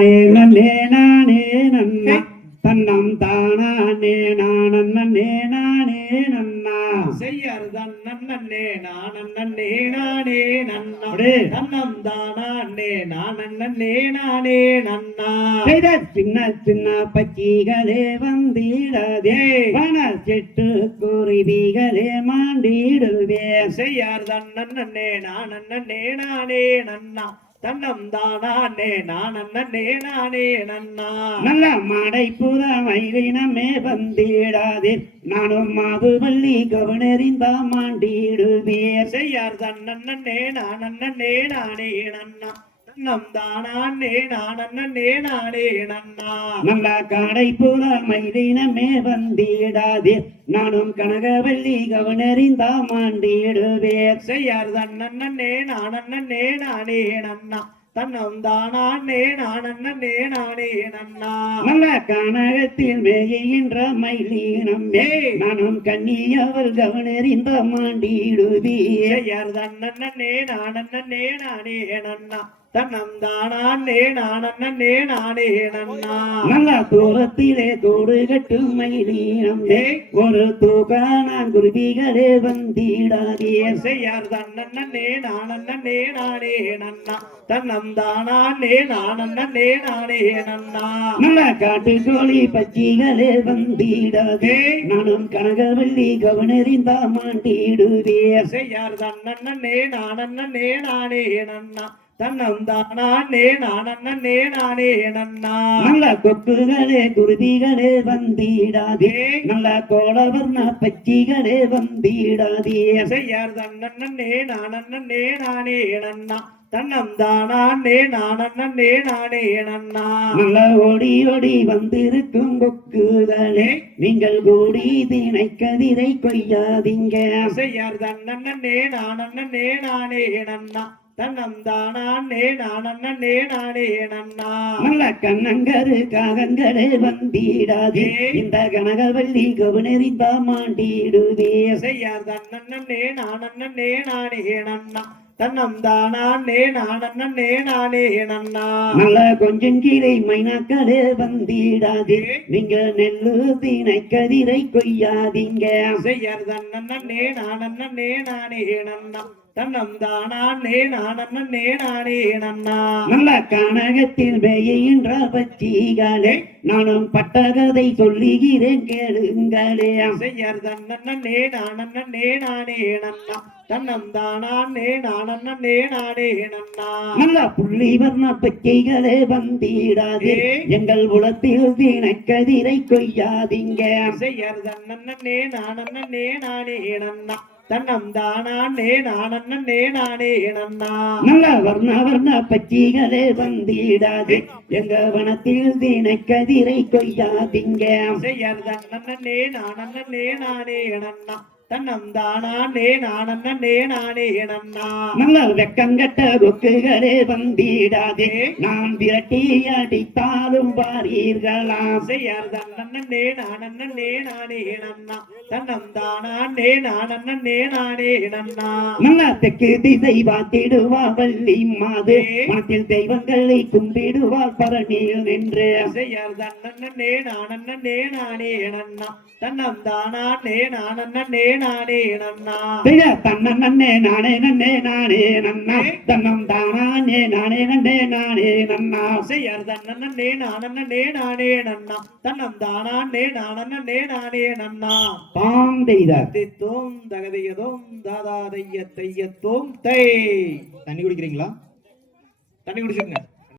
நன்னே நானே நன்னா தன்னம் தானே நானே நானே நன்னா செய்யறதன் நன்னே நானே நானே நன்னா தன்னம் தானே நானே நானே நன்னா செய்த சின்ன சின்ன பச்சிகளே வந்திடாதே வன செட்டு குருவிகளே மாண்டிடுவே செய்யறதன் நன்னே நானே நன்னா தன்னம் தானே நானே நானே நன்னா நல்ல மாடை புற மயிலினமே வந்திடாதே நானும் மாதுவள்ளி கவனறிந்த மாண்டிடுவேன் செய்யார் தன்னே நானே நானே நன்னா தன்னம் தானே நானே நானே நன்னா நல்ல காடை புற மயிலினமே வந்திடாதே நானும் கனகவள்ளி கவனறிந்த மாண்டிடுவேன் செய்யார் தன்னே நானே நானே நன்னா தன்னம் தானே நானே நானே நன்னா நல்ல கனகத்தில் மேகின்ற மயிலினம் நானும் கன்னியவள் கவனறிந்த மாண்டிடுவேன் செய்யார் தன்னே நானே நானே நன்னா தன்னம் தானே நானே நானே நன்னா நல்ல தூரத்திலே தோடு கட்டும் மயிலினம் ஒரு தூக்கான குருவிகளே வந்திடாதே செய்யார் தன்னே நானே நானே நன்னா தன்னம் தானே நானே நானே நன்னா நல்ல காட்டு கோழி பச்சிகளே வந்திடாதே நானும் கனகவள்ளி கவனறிந்த மாண்டிடுவேன் செய்யார் தன்னே நானே நானே நன்னா தன்னம் தானே நானே நானே நன்னா நல்ல கொக்குகளே குருவிகளே வந்திடாதே நல்ல கோலவர்ண பச்சிகளே வந்திடாதே செய்யார் தன்னே நானே நானே நன்னா தன்னம் தானே நானே நானே நன்னா நல்ல ஓடி ஓடி வந்திருக்கும் கொக்குகளே நீங்கள் கூடி தினை கதிரை கொய்யாதீங்க செய்யார் தன்னே நானே நானே நன்னா தன்னம் தானே நானே நானே நன்னா நல்ல கண்ணங்கரு காகங்களே வந்திடாதே இந்த கனகவள்ளி கவனறிந்த மாண்டிடுவே செய்யார் தன்னே நானே நானே நன்னா தன்னம் தானே நானே நானே நன்னா நல்ல கொஞ்சம் கீரை மைனாக்களே வந்திடாதே நீங்க நெல்லு தினை கதிரை கொய்யாதீங்க செய்யார் தன்னே நானே நானே நன்னா தன்னம் தானே நானே நானே நன்னா நல்ல கனகத்தில் மேயின்ற பச்சிகளே நானும் பட்டகதை சொல்லுகிறேன் கேளுங்களே செய்யார் தன்னே நானே நானே நன்னா தன்னம் தானே நானே நானே நன்னா நல்ல புள்ளி வர்ண பச்சைகளே வந்திடாதே எங்கள் உலத்தில் தினை கதிரை கொய்யாதீங்க செய்யார் தன்னே நானே நானே நன்னா தன்னம் தானே நானே நானே நன்னா நல்ல வர்ண வர்ண பச்சிகளே வந்திடாதே எங்க வனத்தில் தினை கதிரை கொய்யாதீங்க செய்யார் தன்னே நானே நானே நன்னா தன்னம் தானே நானே நானே நன்னா நல்ல வெக்கங்கட்ட கொக்குகளே வந்திடாதே நான் விரட்டி அடித்தாலும் பாரீர்களாம் செய்யார் தன்னே நானே நானே நன்னா தன்னம் தானே நானே நானே நன்னா நல்ல தெற்கு திசை பார்த்திடுவா வள்ளி மாது மனத்தில் தெய்வங்களை கும்பிடுவாள் பரணியில் நின்று செய்யார் தன்னே நானே நானே நன்னா தன்னம் தானே நானே நானே நன்னா தன்னே நானே நன்னே நானே நன்னா தன்னம் தானே நானே நன்னே நானே நன்னா செய்யார் தன்னே நானே நானே நன்னா தன்னம் தானே நானே நானே நன்னா தாம் தெய்த தித்தோம் தகதையதோம் தாதா தைய தையத்தோம் தை. தண்ணி குடிக்கிறீங்களா? தண்ணி குடிச்சுங்க.